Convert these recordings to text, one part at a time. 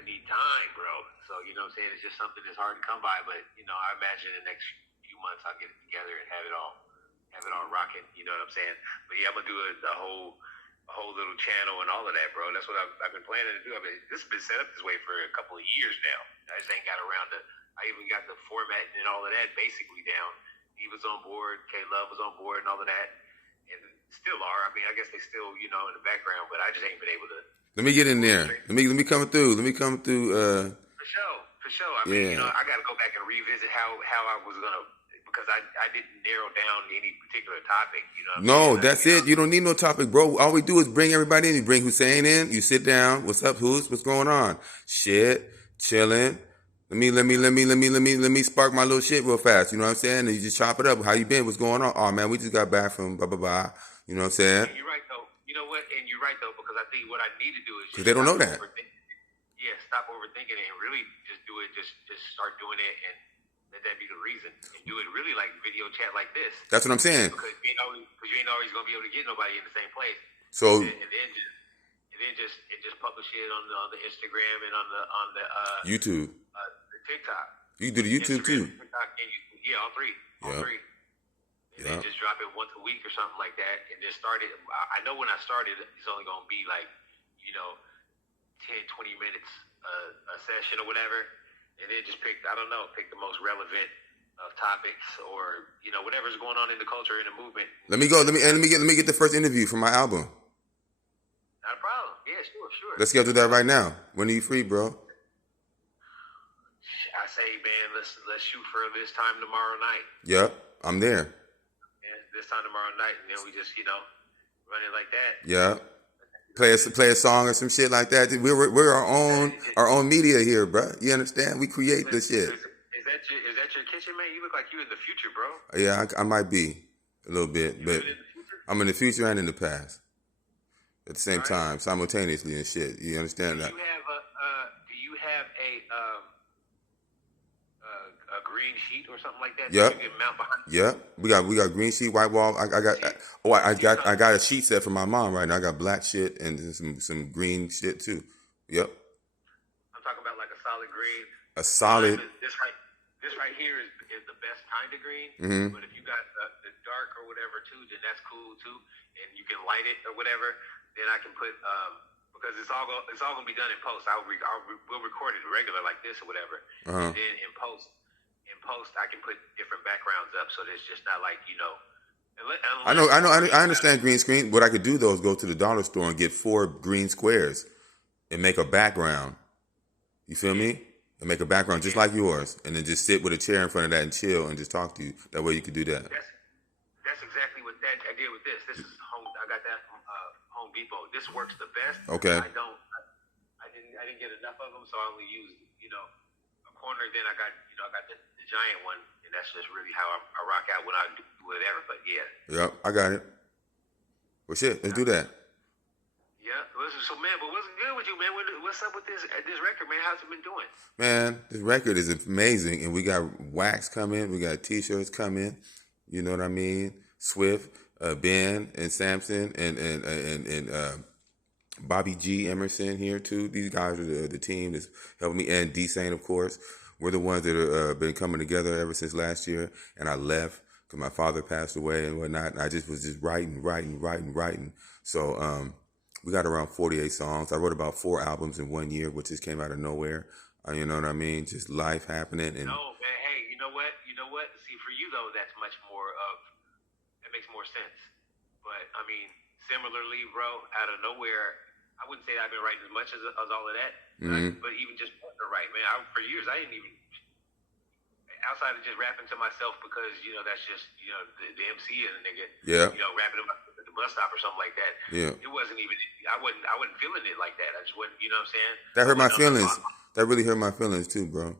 I need time, bro. So, you know what I'm saying? It's just something that's hard to come by. But, you know, I imagine in the next few months I'll get it together and have it all rocking. You know what I'm saying? But yeah, I'm gonna do a whole little channel and all of that, bro. That's what I've been planning to do. I mean, this has been set up this way for a couple of years now. I just ain't got around to. I even got the formatting and all of that basically down. He was on board. K Love was on board and all of that, and still are. I mean, I guess they still, you know, in the background, but I just ain't been able to. Let me get in there. Let me come through. Let me come through. For sure. I mean, you know, I got to go back and revisit how I was gonna, because I didn't narrow down any particular topic. You know. No, that's it. You don't need no topic, bro. All we do is bring everybody in. You bring Hussein in. You sit down. What's up, What's going on? Shit, chilling. Let me spark my little shit real fast. You know what I'm saying? And you just chop it up. How you been? What's going on? Oh man, we just got back from blah blah blah. You know what I'm saying? You're right though. You know what? And you're right though, because I think what I need to do is because they don't know that. Yeah, stop overthinking it and really just do it. Just start doing it and let that be the reason. And do it really like video chat like this. That's what I'm saying. Because you ain't always gonna be able to get nobody in the same place. So and then just publish it on the Instagram and on the YouTube, the TikTok. You can do the YouTube Instagram, too. TikTok, and all three. And then just drop it once a week or something like that. And just start it. I know when I started, it's only gonna be like, you know, 10, 20 minutes a session or whatever, and then just pick the most relevant topics or, you know, whatever's going on in the culture, in the movement. Let me get the first interview for my album. Not a problem. Yeah, sure. Let's schedule that right now. When are you free, bro? I say, man, let's shoot for this time tomorrow night. Yep, I'm there. Yeah, this time tomorrow night, and then we just, you know, run it like that. Yeah. Play a song or some shit like that. We're our own media here, bro. You understand? We create this shit. Is that your kitchen, man? You look like you in the future, bro. Yeah, I might be a little bit, but I'm in the future and in the past at the same time, simultaneously and shit. You understand that? Do you have a green sheet or something like that? Yep. You can mount behind? Yep. We got green sheet, white wall. I got a sheet set for my mom right now. I got black shit and some green shit too. Yep. I'm talking about like a solid green. A solid. This right here is the best kind of green. Mm-hmm. But if you got the dark or whatever too, then that's cool too. And you can light it or whatever. Then I can put because it's all gonna be done in post. We'll record it regular like this or whatever. Uh-huh. And then in post I can put different backgrounds up so that it's just not like, you know. I understand green screen. What I could do though is go to the dollar store and get 4 green squares and make a background. You feel me? And make a background just like yours, and then just sit with a chair in front of that and chill and just talk to you. That way you could do that. That's exactly what I did with this. This is I got that from Home Depot. This works the best. Okay. I didn't get enough of them, so I only used, you know, a corner. Then I got the giant one, and that's just really how I rock out when I do whatever. But yeah. Yep, I got it. Well, shit, let's do that. Yeah. So man, but what's good with you, man? What's up with this record, man? How's it been doing? Man, this record is amazing, and we got wax coming. We got T-shirts coming. You know what I mean? Swift, Ben, and Samson, and Bobby G. Emerson here too. These guys are the team that's helping me, and D-Sane, of course. We're the ones that have been coming together ever since last year, and I left because my father passed away and whatnot, and I just was writing. So we got around 48 songs. I wrote about 4 albums in 1 year, which just came out of nowhere. You know what I mean? Just life happening. And no, man. Hey, you know what? See, for you though, that makes more sense. But I mean, similarly, bro, out of nowhere, I wouldn't say I've been writing as much as all of that. Mm-hmm. But even just write, man. For years, I didn't even, outside of just rapping to myself because, you know, that's just, you know, the MC and the nigga, yeah, you know, rapping at the bus stop or something like that. Yeah. It wasn't even, I wasn't feeling it like that. I just wasn't, you know what I'm saying? That hurt my feelings. That really hurt my feelings too, bro.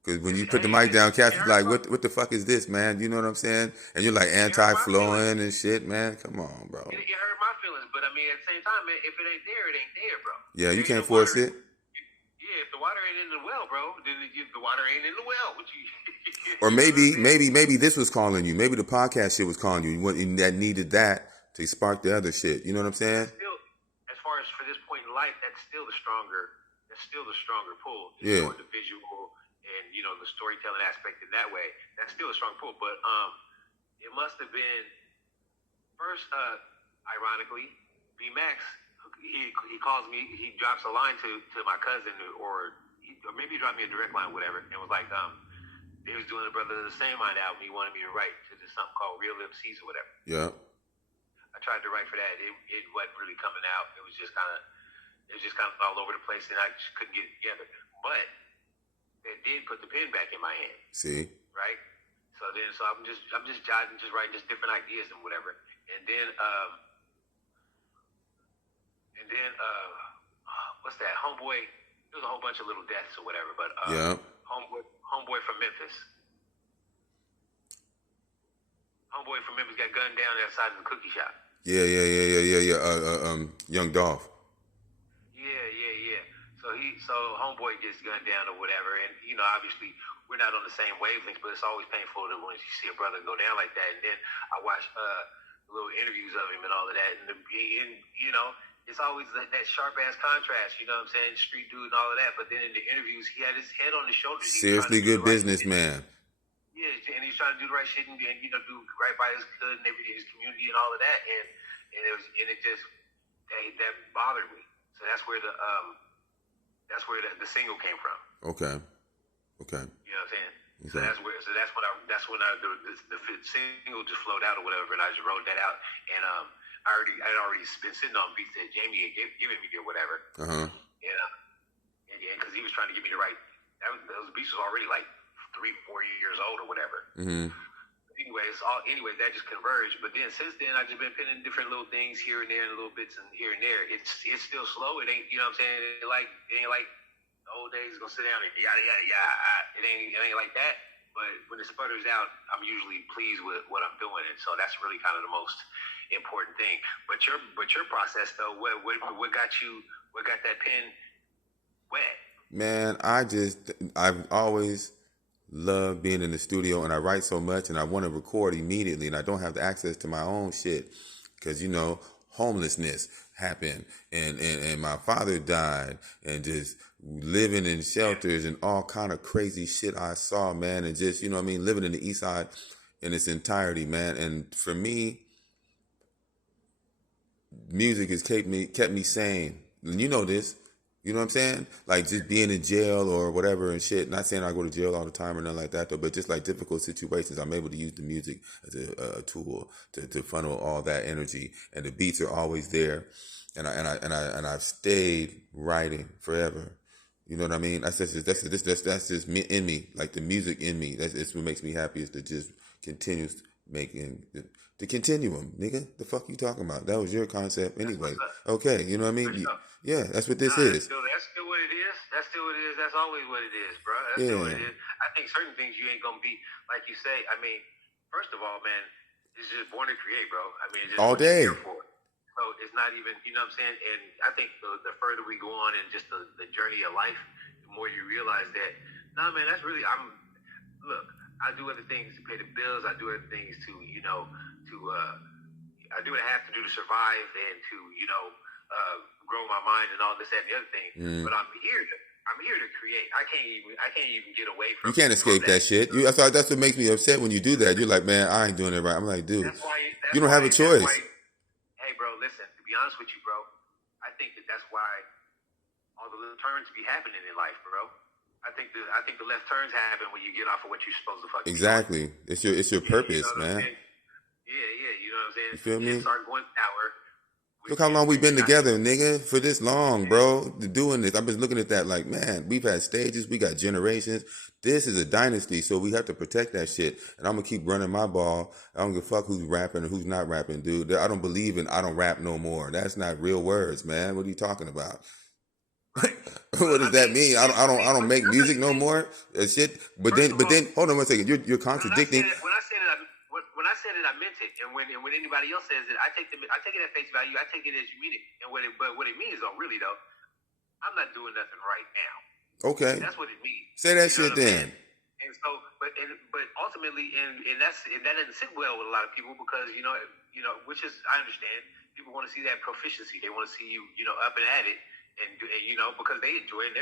Because when you put the mic down, cats like, what the fuck is this, man? You know what I'm saying? And you're like anti-flowing and shit, man. Come on, bro. It hurt my feelings, but I mean, at the same time, man, if it ain't there, it ain't there, bro. Yeah, you can't force it. Yeah, if the water ain't in the well, bro, then the water ain't in the well. What you? Or maybe this was calling you. Maybe the podcast shit was calling you. That needed that to spark the other shit. You know what I'm saying? Still, as far as for this point in life, that's still the stronger that's still the stronger pull. Just Yeah. showing the visual and the storytelling aspect in that way. That's still a strong pull. But it must have been first. Ironically, B Max he calls me. He drops a line to my cousin or maybe he dropped me a direct line, whatever, and was like, they was doing a Brother the Same Mind album. He wanted me to write to this something called Real MCs or whatever. Yeah. I tried to write for that. It wasn't really coming out. It was just kind of all over the place, and I just couldn't get it together. But they did put the pen back in my hand. See. Right. So I'm just jotting, just writing just different ideas and whatever. And then what's that? Homeboy. There was a whole bunch of little deaths or whatever, but yeah. Homeboy from Memphis. Homeboy from Memphis got gunned down outside of the cookie shop. Yeah. Young Dolph. Yeah. So Homeboy gets gunned down or whatever, and obviously we're not on the same wavelengths, but it's always painful to when you see a brother go down like that. And then I watched little interviews of him and all of that, and it's always that sharp ass contrast, you know what I'm saying? Street dude and all of that. But then in the interviews, he had his head on his shoulders. Seriously good businessman. Yeah, and he's trying to do the right shit and do right by his hood and his community and all of that. And it just that bothered me. So that's where the single came from. Okay. You know what I'm saying? Okay. So that's when the single just flowed out or whatever, and I just wrote that out. And I'd already been sitting on beats that Jamie had given me or whatever. Uh-huh. And because he was trying to get me to write, those beats was already like 3-4 years old or whatever. Mm-hmm. Anyways, that just converged. But then since then, I've just been penning different little things here and there, and little bits and here and there. It's still slow. It ain't, you know what I'm saying? It ain't like the old days gonna sit down and yada yada yada. It ain't like that. But when it sputters out, I'm usually pleased with what I'm doing, and so that's really kind of the most important thing. But your process though, what got that pen wet? Man, I've always loved being in the studio, and I write so much, and I want to record immediately, and I don't have the access to my own shit because homelessness happened, and my father died, and just living in shelters and all kind of crazy shit I saw, man, and just living in the East Side in its entirety, man. And for me, music has kept me sane, and you know this. You know what I'm saying? Like just being in jail or whatever and shit. Not saying I go to jail all the time or nothing like that though, but just like difficult situations, I'm able to use the music as a tool to funnel all that energy. And the beats are always there, and I've stayed writing forever. You know what I mean? That's just me in me, like the music in me. That's what makes me happy is to just continue making the continuum, nigga. The fuck you talking about? That was your concept anyway. Okay, you know what I mean? Yeah, that's what this is. That's still what it is. That's still what it is. That's always what it is, bro. That's still what it is. I think certain things you ain't gonna be like you say. I mean, first of all, man, it's just born to create, bro. I mean, it's just all day. So it's not even, you know what I'm saying? And I think the further we go on in just the journey of life, the more you realize that, nah, man, that's really, look, I do other things to pay the bills. I do other things to, I do what I have to do to survive and to, grow my mind and all this, that, and the other thing. But I'm here to create. I can't even get away from. You can't escape that shit. That's what makes me upset when you do that. You're like, man, I ain't doing it right. I'm like, dude, you don't have a choice. Hey, bro, listen. To be honest with you, bro, I think that's why all the little turns be happening in life, bro. I think the left turns happen when you get off of what you're supposed to fucking. Exactly. Do. It's your purpose, man. Yeah, you know what I'm saying. You feel me? Start going sour. Look how long we've been together, nigga, for this long, bro, doing this. I've been looking at that like, man, we've had stages, we got generations. This is a dynasty, so we have to protect that shit. And I'm going to keep running my ball. I don't give a fuck who's rapping or who's not rapping, dude. I don't believe in I don't rap no more. That's not real words, man. What are you talking about? What does that mean? I don't make music no more. Shit. But then hold on one second. You're contradicting. When I said it, I meant it. And when anybody else says it, I take it at face value. I take it as you mean it. And what it means though, really though, I'm not doing nothing right now. Okay. That's what it means. Say that shit then. And so, but ultimately, and that doesn't sit well with a lot of people because which is I understand. People want to see that proficiency. They want to see you, up and at it, and because they enjoy it.